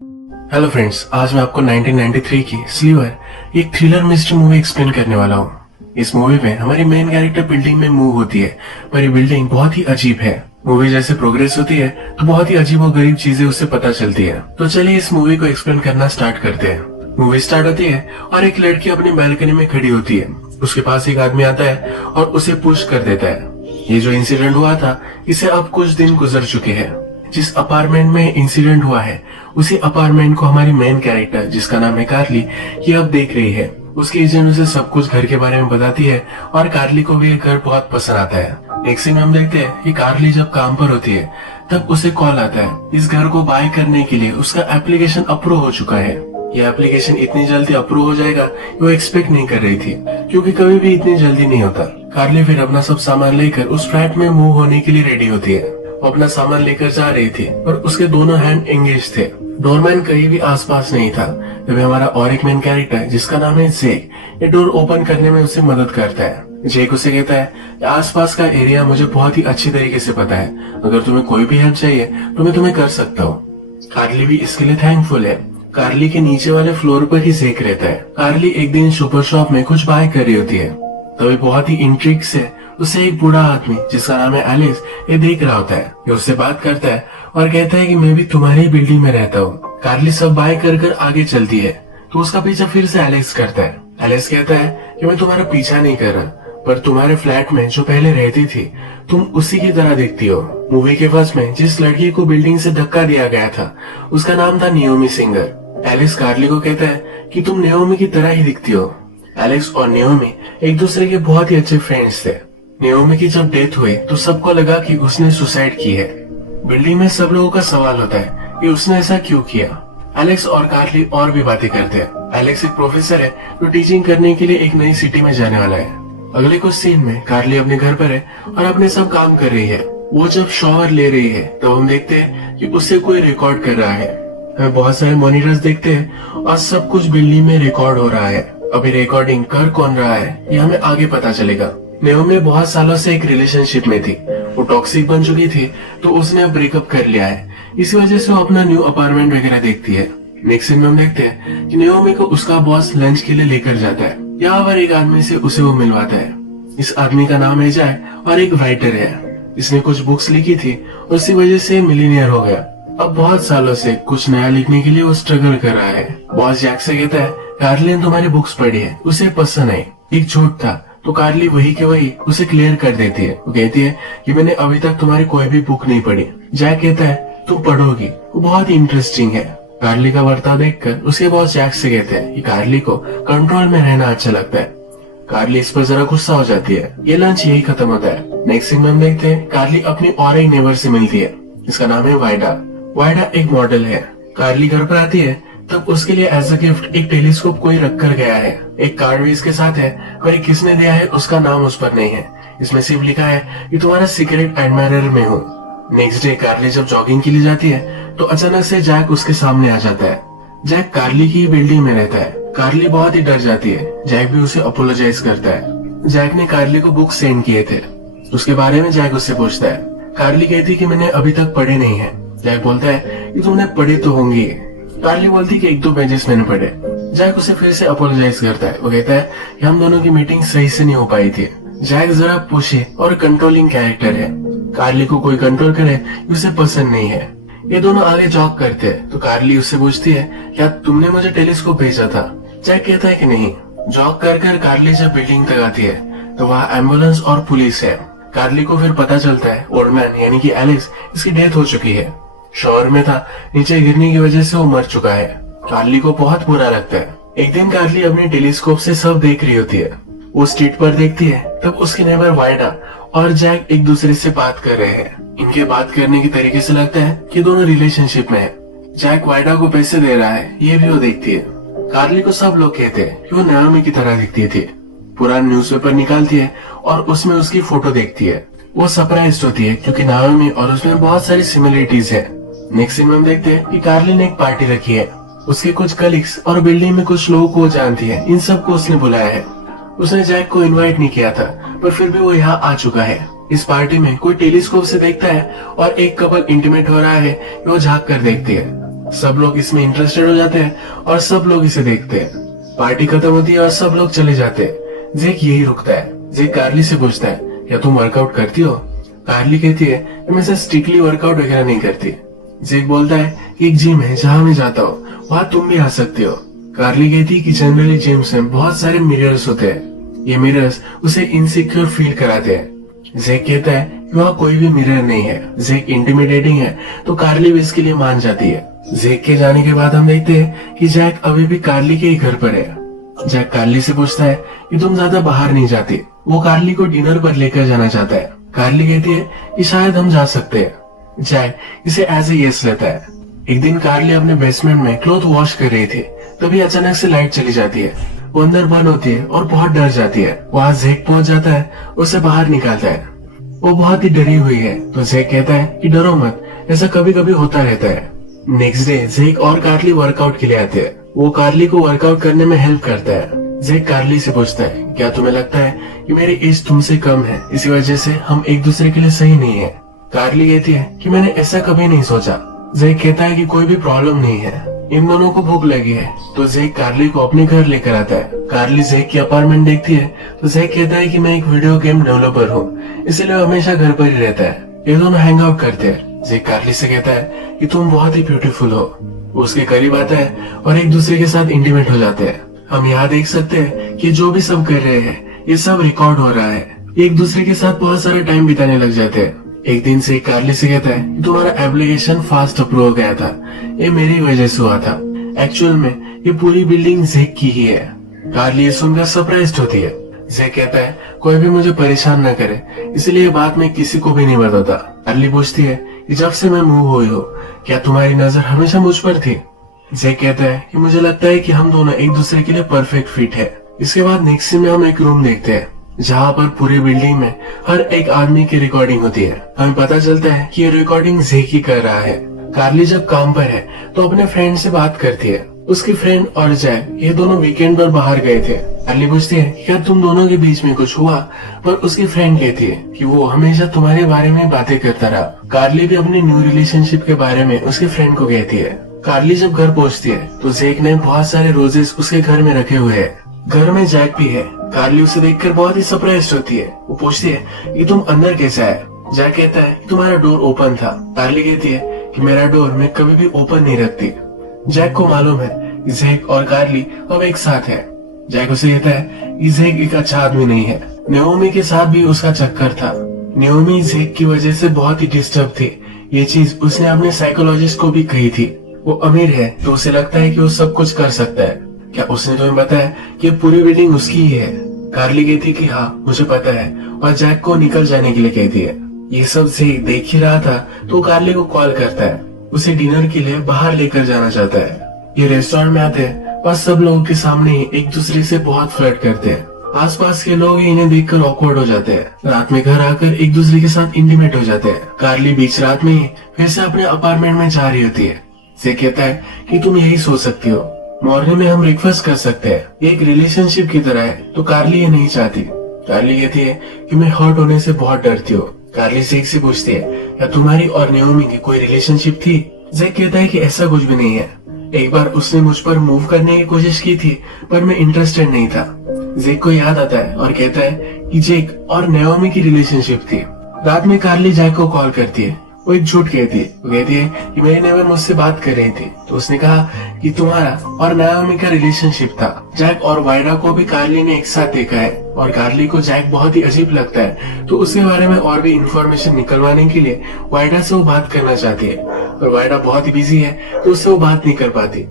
Hello friends, आज मैं आपको 1993 की स्लीवर एक थ्रिलर मिस्ट्री मूवी एक्सप्लेन करने वाला हूँ। इस मूवी में हमारी मेन कैरेक्टर बिल्डिंग में मूव होती है, पर ये बिल्डिंग बहुत ही अजीब है। मूवी जैसे प्रोग्रेस होती है तो बहुत ही अजीब और गरीब चीजें उससे पता चलती है। तो चलिए इस मूवी को एक्सप्लेन करना स्टार्ट करते हैं। मूवी स्टार्ट होती है और एक लड़की अपनी बालकनी में खड़ी होती है। उसके पास एक आदमी आता है और उसे पुश कर देता है। ये जो इंसिडेंट हुआ था, इसे अब कुछ दिन गुजर चुके हैं। जिस अपार्टमेंट में इंसिडेंट हुआ है, उसी अपार्टमेंट को हमारी मेन कैरेक्टर, जिसका नाम है कार्ली, ये अब देख रही है। उसके एजेंट उसे सब कुछ घर के बारे में बताती है और कार्ली को भी ये घर बहुत पसंद आता है। एक सीन हम देखते हैं कि कार्ली जब काम पर होती है तब उसे कॉल आता है। इस घर को बाय करने के लिए उसका एप्लीकेशन अप्रूव हो चुका है। यह एप्लीकेशन इतनी जल्दी अप्रूव हो जाएगा वो एक्सपेक्ट नहीं कर रही थी, क्योंकि कभी भी इतनी जल्दी नहीं होता। कार्ली फिर अपना सब सामान लेकर उस फ्लैट में मूव होने के लिए रेडी होती है। वो अपना सामान लेकर जा रही थी और उसके दोनों हैंड एंगेज थे। डोरमैन कहीं भी आसपास नहीं था। तभी हमारा और एक मेन कैरेक्टर, जिसका नाम है जेक, ये डोर ओपन करने में उसे मदद करता है। जेक उसे कहता है कि आसपास का एरिया मुझे बहुत ही अच्छी तरीके से पता है, अगर तुम्हें कोई भी हेल्प चाहिए तो मैं तुम्हें कर सकता हूँ। कार्ली भी इसके लिए थैंकफुल है। कार्ली के नीचे वाले फ्लोर पर ही जेक रहता है। कार्ली एक दिन सुपर शॉप में कुछ बाय कर रही होती है। तभी बहुत ही इंट्रिग से उसे एक बूढ़ा आदमी, जिसका नाम है एलिस, ये देख रहा होता है। ये उससे बात करता है और कहता है कि मैं भी तुम्हारी बिल्डिंग में रहता हूँ। कार्ली सब बाय कर आगे चलती है तो उसका पीछा फिर से एलेक्स करता है। एलेक्स कहता है कि मैं तुम्हारा पीछा नहीं कर रहा, पर तुम्हारे फ्लैट में जो पहले रहती थी तुम उसी की तरह दिखती हो। मूवी के फर्स्ट में जिस लड़की को बिल्डिंग से धक्का दिया गया था, उसका नाम था नियोमी सिंगर। एलेक्स कार्ली को कहता है कि तुम नियोमी की तरह ही दिखती हो। एलेक्स और नियोमी एक दूसरे के बहुत ही अच्छे फ्रेंड्स थे। नियोमी की जब डेथ हुई तो सबको लगा कि उसने सुसाइड की है। बिल्डिंग में सब लोगों का सवाल होता है कि उसने ऐसा क्यों किया। एलेक्स और कार्ली और भी बातें करते हैं। एलेक्स एक प्रोफेसर है जो टीचिंग करने के लिए एक नई सिटी में जाने वाला है। अगले कुछ सीन में कार्ली अपने घर पर है और अपने सब काम कर रही है। वो जब शॉवर ले रही है तो हम देखते हैं कि उसे कोई रिकॉर्ड कर रहा है। हमें बहुत सारे मॉनिटर्स देखते हैं और सब कुछ बिल्डिंग में रिकॉर्ड हो रहा है। अभी रिकॉर्डिंग कर कौन रहा है ये हमें आगे पता चलेगा। नेओमी बहुत सालों से एक रिलेशनशिप में थी। वो टॉक्सिक बन चुकी थी तो उसने अब ब्रेकअप कर लिया है। इसी वजह से वो अपना न्यू अपार्टमेंट वगैरह देखती है। नेक्स्ट सीन में हम देखते हैं कि नेओमी को उसका बॉस लंच के लिए लेकर जाता है। यहाँ पर एक आदमी से उसे वो मिलवाता है। इस आदमी का नाम है जय और एक राइटर है। इसने कुछ बुक्स लिखी थी और उसी वजह से मिलीनियर हो गया। अब बहुत सालों से कुछ नया लिखने के लिए वो स्ट्रगल कर रहा है। बॉस जैक से कहता है कार्ली ने तुम्हारी बुक्स पढ़ी है, उसे पसंद आई। एक झूठ था तो कार्ली वही के वही उसे क्लियर कर देती है। वो कहती है कि मैंने अभी तक तुम्हारी कोई भी बुक नहीं पढ़ी। जैक कहता है तुम पढ़ोगी, वो बहुत ही इंटरेस्टिंग है। कार्ली का बर्ताव देखकर उसके बॉस जैक से कहते हैं कि कार्ली को कंट्रोल में रहना अच्छा लगता है। कार्ली इस पर जरा गुस्सा हो जाती है। ये लंच यही खत्म होता है। नेक्स्ट सीन में हम देखते हैं कार्ली अपनी और एक नेबर से मिलती है। इसका नाम है वाइडा। वाइडा एक मॉडल है। कार्ली घर पर आती है तब उसके लिए एज अ गिफ्ट एक टेलीस्कोप कोई रख कर गया है। एक कार्ड भी इसके साथ है, पर किसने दिया है उसका नाम उस पर नहीं है। इसमें सिर्फ लिखा है कि तुम्हारा सीक्रेट एडमायरर में हूँ। नेक्स्ट डे कार्ली जब जॉगिंग के लिए जाती है तो अचानक से जैक उसके सामने आ जाता है। जैक कार्ली की बिल्डिंग में रहता है। कार्ली बहुत ही डर जाती है। जैक भी उसे अपोलोजाइज करता है। जैक ने कार्ली को बुक सेंड किए थे, उसके बारे में जैक उससे पूछता है। कार्ली कहती कि मैंने अभी तक पढ़े नहीं है। जैक बोलता है कि तुमने पढ़े तो होंगे। कार्ली बोलती कि एक दो पेजेस मैंने पढ़े। जैक उसे फिर से अपोलोजाइज करता है। वो कहता है कि हम दोनों की मीटिंग सही से नहीं हो पाई थी। जैक जरा पुशे और कंट्रोलिंग कैरेक्टर है। कार्ली को कोई कंट्रोल करे उसे पसंद नहीं है। ये दोनों आगे जॉग करते हैं तो कार्ली उससे पूछती है क्या तुमने मुझे टेलीस्कोप भेजा था। जैक कहता है कि नहीं। जॉग कर कार्ली जब बिल्डिंग तक आती है तो वहाँ एम्बुलेंस और पुलिस है। कार्ली को फिर पता चलता है ओल्ड मैन यानी कि एलेक्स, इसकी डेथ हो चुकी है। शॉवर में था, नीचे गिरने की वजह से वो मर चुका है। कार्ली को बहुत बुरा लगता है। एक दिन कार्ली अपने टेलीस्कोप से सब देख रही होती है। वो स्ट्रीट पर देखती है तब उसके नेबर वाइडा और जैक एक दूसरे से बात कर रहे हैं। इनके बात करने के तरीके से लगता है कि दोनों रिलेशनशिप में है। जैक वाइडा को पैसे दे रहा है, ये भी वो देखती है। कार्ली को सब लोग कहते हैं कि वो नाओमी की तरह दिखती थी। पुराना न्यूज़पेपर निकालती है और उसमें उसकी फोटो देखती है। वो सरप्राइज्ड होती है क्योंकि नाओमी और उसमें बहुत सारी सिमिलरिटीज है। नेक्स्ट सीन में हम देखते हैं कि कार्ली ने एक पार्टी रखी है। उसके कुछ कलीग्स और बिल्डिंग में कुछ लोगों को जानती है, इन सबको उसने बुलाया है। उसने जैक को इनवाइट नहीं किया था, पर फिर भी वो यहाँ आ चुका है। इस पार्टी में कोई टेलीस्कोप से देखता है और एक कपल इंटीमेट हो रहा है, वो झांक कर देखती है। सब लोग इसमें इंटरेस्टेड हो जाते हैं और सब लोग इसे देखते हैं। पार्टी खत्म होती है और सब लोग चले जाते हैं। जेक यही रुकता है। जेक कार्ली से पूछता है, क्या तुम वर्कआउट करती हो? कार्ली कहती है, मैं ऐसा स्ट्रिक्टली वर्कआउट वगैरह नहीं करती। जेक बोलता है कि एक जिम है जहाँ मैं जाता हूँ, वहाँ तुम भी आ सकते हो। कार्ली कहती है कि जनरली जिम्स में बहुत सारे मिरर्स होते हैं। ये मिरर्स उसे इनसिक्योर फील कराते हैं। जेक कहता है कि वहाँ कोई भी मिरर नहीं है। जेक इंटिमिडेटिंग है तो कार्ली भी इसके लिए मान जाती है। जेक के जाने के बाद हम देखते हैं कि जैक अभी भी कार्ली के ही घर पर है। जैक कार्ली से पूछता है कि तुम ज्यादा बाहर नहीं जाती। वो कार्ली को डिनर पर लेकर जाना चाहता है। कार्ली कहती है कि शायद हम जा सकते हैं। जैक इसे एज ए यस लेता है। एक दिन कार्ली अपने बेसमेंट में क्लोथ वॉश कर रही थी, तभी अचानक से लाइट चली जाती है। वो अंदर बंद होती है और बहुत डर जाती है। वहाँ जेक पहुंच जाता है, उसे बाहर निकालता है। वो बहुत ही डरी हुई है तो जेक कहता है कि डरो मत, ऐसा कभी कभी होता रहता है। नेक्स्ट डे जेक और कार्ली वर्कआउट के लिए आते हैं। वो कार्ली को वर्कआउट करने में हेल्प करता है। जेक कार्ली से पूछता है, क्या तुम्हें लगता है कि मेरी एज तुमसे कम है, इसी वजह से हम एक दूसरे के लिए सही नहीं है? कार्ली कहती है कि मैंने ऐसा कभी नहीं सोचा। जेक कहता है कि कोई भी प्रॉब्लम नहीं है, इन दोनों को भूख लगी है। तो जेक कार्ली को अपने घर लेकर आता है। कार्ली जेक की अपार्टमेंट देखती है तो जेक कहता है कि मैं एक वीडियो गेम डेवलपर हूँ, इसलिए हमेशा घर पर ही रहता है। ये दोनों हैंग आउट करते हैं। जेक कार्ली से कहता है कि तुम बहुत ही ब्यूटीफुल हो। वो उसके करीब आता है और एक दूसरे के साथ इंटीमेट हो जाते हैं। हम यहाँ देख सकते हैं कि जो भी सब कर रहे हैं ये सब रिकॉर्ड हो रहा है। एक दूसरे के साथ बहुत सारा टाइम बिताने लग जाते हैं। एक दिन से कार्ली से कहता है कि तुम्हारा एप्लीकेशन फास्ट अप्रूव हो गया था, ये मेरी वजह से हुआ था। एक्चुअल में ये पूरी बिल्डिंग जेक की ही है। कार्ली ये सुनकर सरप्राइज्ड होती है। जेक कहता है कोई भी मुझे परेशान न करे, इसलिए ये बात मैं किसी को भी नहीं बताता। कार्ली पूछती है कि जब से मैं मूव हुई हो, क्या तुम्हारी नजर हमेशा मुझ पर थी? जेक कहता है कि मुझे लगता है कि हम दोनों एक दूसरे के लिए परफेक्ट फिट है। इसके बाद नेक्स्ट सीन में हम एक रूम देखते हैं जहाँ पर पूरी बिल्डिंग में हर एक आदमी की रिकॉर्डिंग होती है। हमें पता चलता है कि ये रिकॉर्डिंग जेक ही कर रहा है। कार्ली जब काम पर है तो अपने फ्रेंड से बात करती है। उसकी फ्रेंड और जैक ये दोनों वीकेंड पर बाहर गए थे। कार्ली पूछती है क्या तुम दोनों के बीच में कुछ हुआ, पर उसकी फ्रेंड कहती है कि वो हमेशा तुम्हारे बारे में बातें करता रहा। कार्ली भी अपनी न्यू रिलेशनशिप के बारे में उसके फ्रेंड को कहती है। कार्ली जब घर पहुंचती है तो जेक ने बहुत सारे रोजेस उसके घर में रखे हुए हैं। घर में जैक भी है। कार्ली उसे देखकर बहुत ही सरप्राइज्ड होती है। वो पूछती है कि तुम अंदर कैसे आए? जैक कहता है कि तुम्हारा डोर ओपन था। कार्ली कहती है कि मेरा डोर मैं कभी भी ओपन नहीं रखती। जैक को मालूम है कि जेक और कार्ली अब एक साथ है। जैक उसे कहता है कि जेक एक अच्छा आदमी नहीं है। नेओमी के साथ भी उसका चक्कर था। नेओमी जेक की वजह से बहुत ही डिस्टर्ब थी। ये चीज उसने अपने साइकोलॉजिस्ट को भी कही थी। वो अमीर है तो उसे लगता है कि वो सब कुछ कर सकता है। क्या उसने तुम्हें बताया कि पूरी बिल्डिंग उसकी ही है? कार्ली कहती कि हाँ मुझे पता है, और जैक को निकल जाने के लिए कहती है। ये सब जेक देख ही रहा था तो कार्ली को कॉल करता है। उसे डिनर के लिए बाहर लेकर जाना चाहता है। ये रेस्टोरेंट में आते हैं और सब लोगों के सामने ही एक दूसरे से बहुत फ्लर्ट करते हैं। आसपास के लोग इन्हें देखकर ऑकवर्ड हो जाते हैं। रात में घर आकर एक दूसरे के साथ इंटीमेट हो जाते हैं। कार्ली बीच रात में ही फिर से अपने अपार्टमेंट में जा रही होती है। जेक कहता है कि तुम यही सोच सकती हो, मॉर्निंग में हम ब्रेकफास्ट कर सकते हैं। ये एक रिलेशनशिप की तरह है। तो कार्ली ये नहीं चाहती। कार्ली कहती है कि मैं हर्ट होने से बहुत डरती हूँ। कार्ली जेक से पूछती है क्या तुम्हारी और नेओमी की कोई रिलेशनशिप थी? जेक कहता है कि ऐसा कुछ भी नहीं है। एक बार उसने मुझ पर मूव करने की कोशिश की थी पर मैं इंटरेस्टेड नहीं था। जेक को याद आता है और कहता है कि जेक और नेओमी की रिलेशनशिप थी। रात में कार्ली जैक को कॉल करती है। वो एक झूठ कहती है। वो कहती है कि मेरी नेबर मुझसे बात कर रही थी तो उसने कहा कि तुम्हारा और नेओमी का रिलेशनशिप था। जैक और वाइडा को भी कार्ली ने एक साथ देखा है और कार्ली को जैक बहुत ही अजीब लगता है, तो उसके बारे में और भी इंफॉर्मेशन निकलवाने के लिए वाइडा से वो बात करना चाहती है। और वाइडा बहुत ही बिजी है तो उससे वो बात नहीं कर पाती।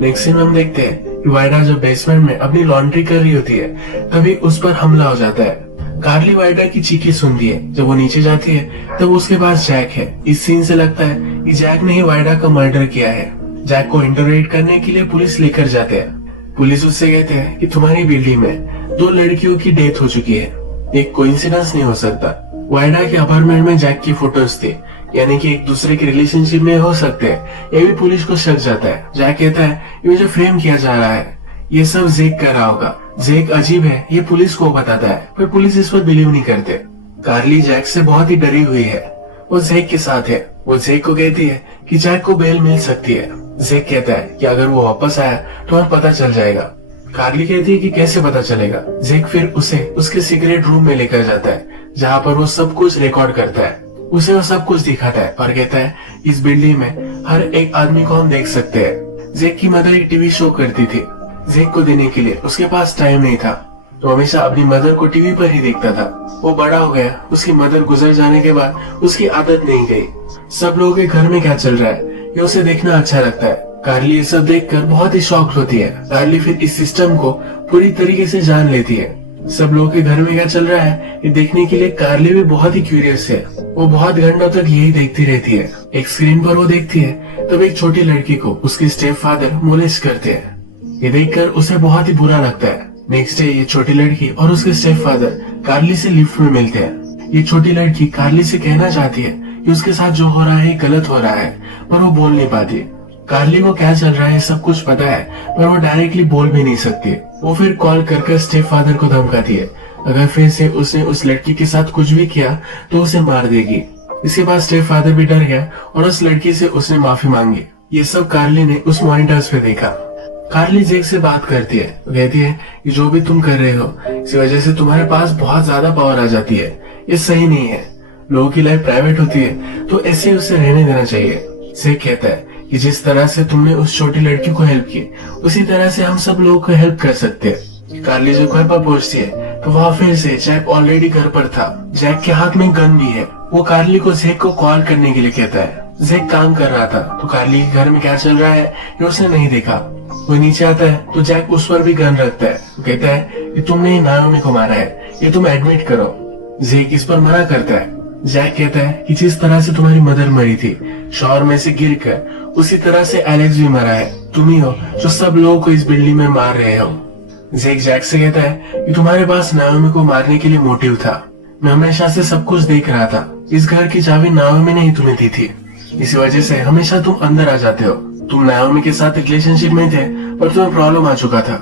नेक्स्ट सीन में हम देखते हैं कि वाइडा जब बेसमेंट में अपनी लॉन्ड्री कर रही होती है तभी उस पर हमला हो जाता है। कार्ली वाइडा की चीखें सुनती है। जब वो नीचे जाती है तब उसके पास जैक है। इस सीन से लगता है कि जैक ने ही वाइडा का मर्डर किया है। जैक को इंटरोगेट करने के लिए पुलिस लेकर जाते हैं। पुलिस उससे कहते हैं कि तुम्हारी बिल्डिंग में 2 लड़कियों की डेथ हो चुकी है, एक कोइंसिडेंस नहीं हो सकता। वाइडा के अपार्टमेंट में जैक की फोटोज थी, यानी कि एक दूसरे के रिलेशनशिप में हो सकते हैं। ये भी पुलिस को शक जाता है। जैक कहता है कि मुझे फ्रेम किया जा रहा है, ये सब जेक कर रहा होगा। जेक अजीब है ये पुलिस को बताता है, पर पुलिस इस पर बिलीव नहीं करते। कार्ली जैक से बहुत ही डरी हुई है। वो जेक के साथ है। वो जेक को कहती है कि जैक को बेल मिल सकती है। जेक कहता है कि अगर वो वापस आया तो हमें पता चल जाएगा। कार्ली कहती है कि कैसे पता चलेगा। जेक फिर उसे उसके सीक्रेट रूम में लेकर जाता है जहाँ पर वो सब कुछ रिकॉर्ड करता है। उसे वो सब कुछ दिखाता है और कहता है इस बिल्डिंग में हर एक आदमी को हम देख सकते हैं। जेक की मदर एक टीवी शो करती थी। जेक को देने के लिए उसके पास टाइम नहीं था, तो हमेशा अपनी मदर को टीवी पर ही देखता था। वो बड़ा हो गया, उसकी मदर गुजर जाने के बाद उसकी आदत नहीं गई। सब लोगों के घर में क्या चल रहा है ये उसे देखना अच्छा लगता है। कार्ली ये सब देखकर बहुत ही शॉक होती है। कार्ली फिर इस सिस्टम को पूरी तरीके से जान लेती है। सब लोगों के घर में क्या चल रहा है ये देखने के लिए कार्ली भी बहुत ही क्यूरियस है। वो बहुत घंटों तक यही देखती रहती है। एक स्क्रीन पर वो देखती है तब एक छोटी लड़की को उसके स्टेप फादर मोलेस्ट करते हैं। ये देखकर उसे बहुत ही बुरा लगता है। नेक्स्ट डे ये छोटी लड़की और उसके स्टेप फादर कार्ली से लिफ्ट में मिलते हैं। ये छोटी लड़की कार्ली से कहना चाहती है कि उसके साथ जो हो रहा है गलत हो रहा है, पर वो बोल नहीं पाती। कार्ली को क्या चल रहा है सब कुछ पता है, पर वो डायरेक्टली बोल भी नहीं सकती। वो फिर कॉल कर स्टेप फादर को धमकाती है अगर फिर से उसने उस लड़की के साथ कुछ भी किया तो उसे मार देगी। इसके बाद स्टेप फादर भी डर गया और उस लड़की से उसने माफी मांगी। ये सब कार्ली ने उस मॉनिटर्स पे देखा। कार्ली जेक से बात करती है, कहती है कि जो भी तुम कर रहे हो इसी वजह से तुम्हारे पास बहुत ज्यादा पावर आ जाती है। ये सही नहीं है, लोगों की लाइफ प्राइवेट होती है तो ऐसे उसे रहने देना चाहिए। जेक कहता है कि जिस तरह से तुमने उस छोटी लड़की को हेल्प की उसी तरह से हम सब लोगों को हेल्प कर सकते हैं। कार्ली जब घर पर पहुंचती है तो वहाँ फिर से जैक ऑलरेडी घर पर था। जैक के हाथ में गन भी है। वो कार्ली को जेक को कॉल करने के लिए कहता है। जेक काम कर रहा था तो कार्ली के घर में क्या चल रहा है ये उसने नहीं देखा। वो नीचे आता है तो जैक उस पर भी गन रखता है। वो कहता है कि तुमने नाओमी को मारा है, ये तुम एडमिट करो। जेक इस पर मना करता है। जैक कहता है कि जिस तरह से तुम्हारी मदर मरी थी शॉवर में से गिरकर, उसी तरह से एलेक्स भी मरा है। तुम ही हो जो सब लोगों को इस बिल्डिंग में मार रहे हो। जेक जैक से कहता है कि तुम्हारे पास नाओमी को मारने के लिए मोटिव था। मैं हमेशा से सब कुछ देख रहा था। इस घर की चाबी नाओमी ने ही तुम्हें दी थी, इसी वजह से हमेशा तुम अंदर आ जाते हो। तुम नाओमी के साथ रिलेशनशिप में थे पर तुम्हें प्रॉब्लम आ चुका था,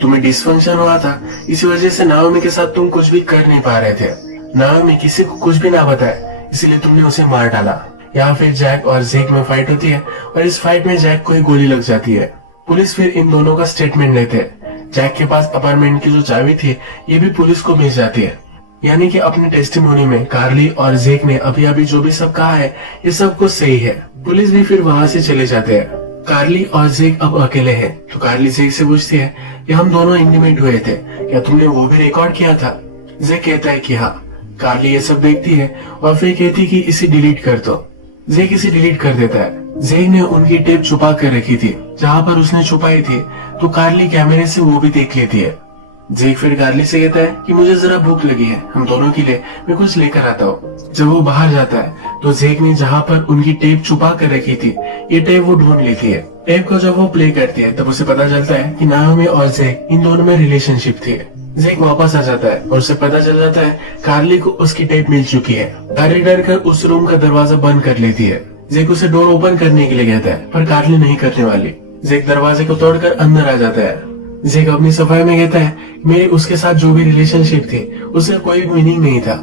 तुम्हें डिसफंक्शन हुआ था, इसी वजह से नाओमी के साथ तुम कुछ भी कर नहीं पा रहे थे। नाओमी किसी को कुछ भी ना बताए इसलिए तुमने उसे मार डाला। यहाँ फिर जैक और जेक में फाइट होती है और इस फाइट में जैक को ही गोली लग जाती है। पुलिस फिर इन दोनों का स्टेटमेंट लेते हैं। जैक के पास अपार्टमेंट की जो चाबी थी ये भी पुलिस को मिल जाती है। यानी कि अपने टेस्टिमोनी में कार्ली और जेक ने अभी अभी जो भी सब कहा है ये सब कुछ सही है। पुलिस भी फिर वहाँ से चले जाते हैं। कार्ली और जेक अब अकेले हैं तो कार्ली जेक से पूछती है कि हम दोनों इंटीमेट हुए थे, क्या तुमने वो भी रिकॉर्ड किया था? जेक कहता है कि हाँ। कार्ली ये सब देखती है और फिर कहती कि इसे डिलीट कर दो। जेक इसे डिलीट कर देता है। जेक ने उनकी टेप छुपा कर रखी थी जहाँ पर उसने छुपाई थी, तो कार्ली कैमरे से वो भी देख लेती है। जेक फिर कार्ली से कहता है कि मुझे जरा भूख लगी है, हम दोनों के लिए मैं कुछ लेकर आता हूँ। जब वो बाहर जाता है तो जेक ने जहाँ पर उनकी टेप छुपा कर रखी थी ये टेप वो ढूंढ लेती है। टेप को जब वो प्ले करती है तब उसे पता चलता है कि नाओमी और जेक इन दोनों में रिलेशनशिप थी। जेक वापस आ जाता है और उसे पता चल जाता है कार्ली को उसकी टेप मिल चुकी है। कार्ली डर कर उस रूम का दरवाजा बंद कर लेती है। जेक उसे डोर ओपन करने के लिए कहता है पर कार्ली नहीं करने वाली। जेक दरवाजे को तोड़कर अंदर आ जाता है। जेक अपनी सफाई में कहता है मेरी उसके साथ जो भी रिलेशनशिप थी उसका कोई मीनिंग नहीं था।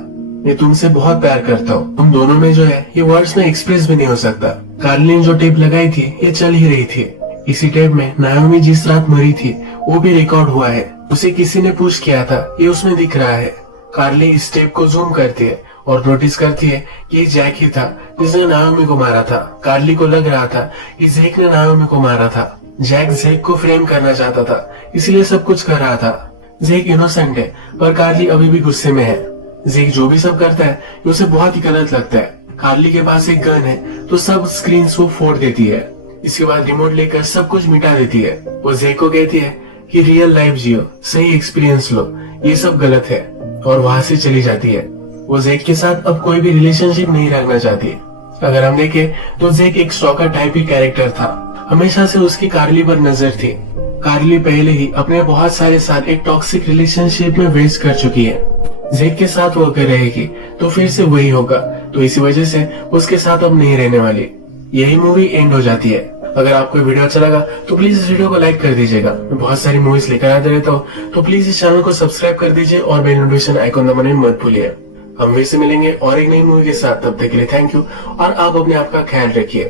मैं तुमसे बहुत प्यार करता हूँ, तुम दोनों में जो है ये वर्ड्स में एक्सप्रेस भी नहीं हो सकता। कार्ली ने जो टेप लगाई थी ये चल ही रही थी। इसी टेप में नाओमी जिस रात मरी थी वो भी रिकॉर्ड हुआ है। उसे किसी ने पुश किया था ये उसमें दिख रहा है। कार्ली इस टेप को जूम करती है और नोटिस करती है कि ये जैक ही था जिसने नाओमी को मारा था। कार्ली को लग रहा था कि जेक ने नाओमी को मारा था। जैक जेक को फ्रेम करना चाहता था इसलिए सब कुछ कर रहा था। जेक इनोसेंट है पर कार्ली अभी भी गुस्से में है। जेक जो भी सब करता है ये उसे बहुत ही गलत लगता है। कार्ली के पास एक गन है तो सब स्क्रीन को फोड़ देती है। इसके बाद रिमोट लेकर सब कुछ मिटा देती है। वो जेक को कहती है कि रियल लाइफ जियो, सही एक्सपीरियंस लो, ये सब गलत है, और वहां से चली जाती है। वो जेक के साथ अब कोई भी रिलेशनशिप नहीं रखना चाहती। अगर हम देखें तो जेक एक स्टॉकर टाइप की कैरेक्टर था। हमेशा से उसकी कार्ली पर नजर थी। कार्ली पहले ही अपने बहुत सारे साथ एक टॉक्सिक रिलेशनशिप में वेस्ट कर चुकी है। जेक के साथ वो अगर रहेगी तो फिर से वही होगा, तो इसी वजह से उसके साथ अब नहीं रहने वाली। यही मूवी एंड हो जाती है। अगर आपको वीडियो अच्छा लगा तो प्लीज इस वीडियो को लाइक कर दीजिएगा। मैं बहुत सारी मूवीज लेकर आते रहता हूँ, तो प्लीज इस चैनल को सब्सक्राइब कर दीजिए और बेल नोटिफिकेशन आइकॉन दबाने मत भूलिए। हम फिर से मिलेंगे और एक नई मूवी के साथ, तब तक के लिए थैंक यू और आप अपने आप का ख्याल रखिए।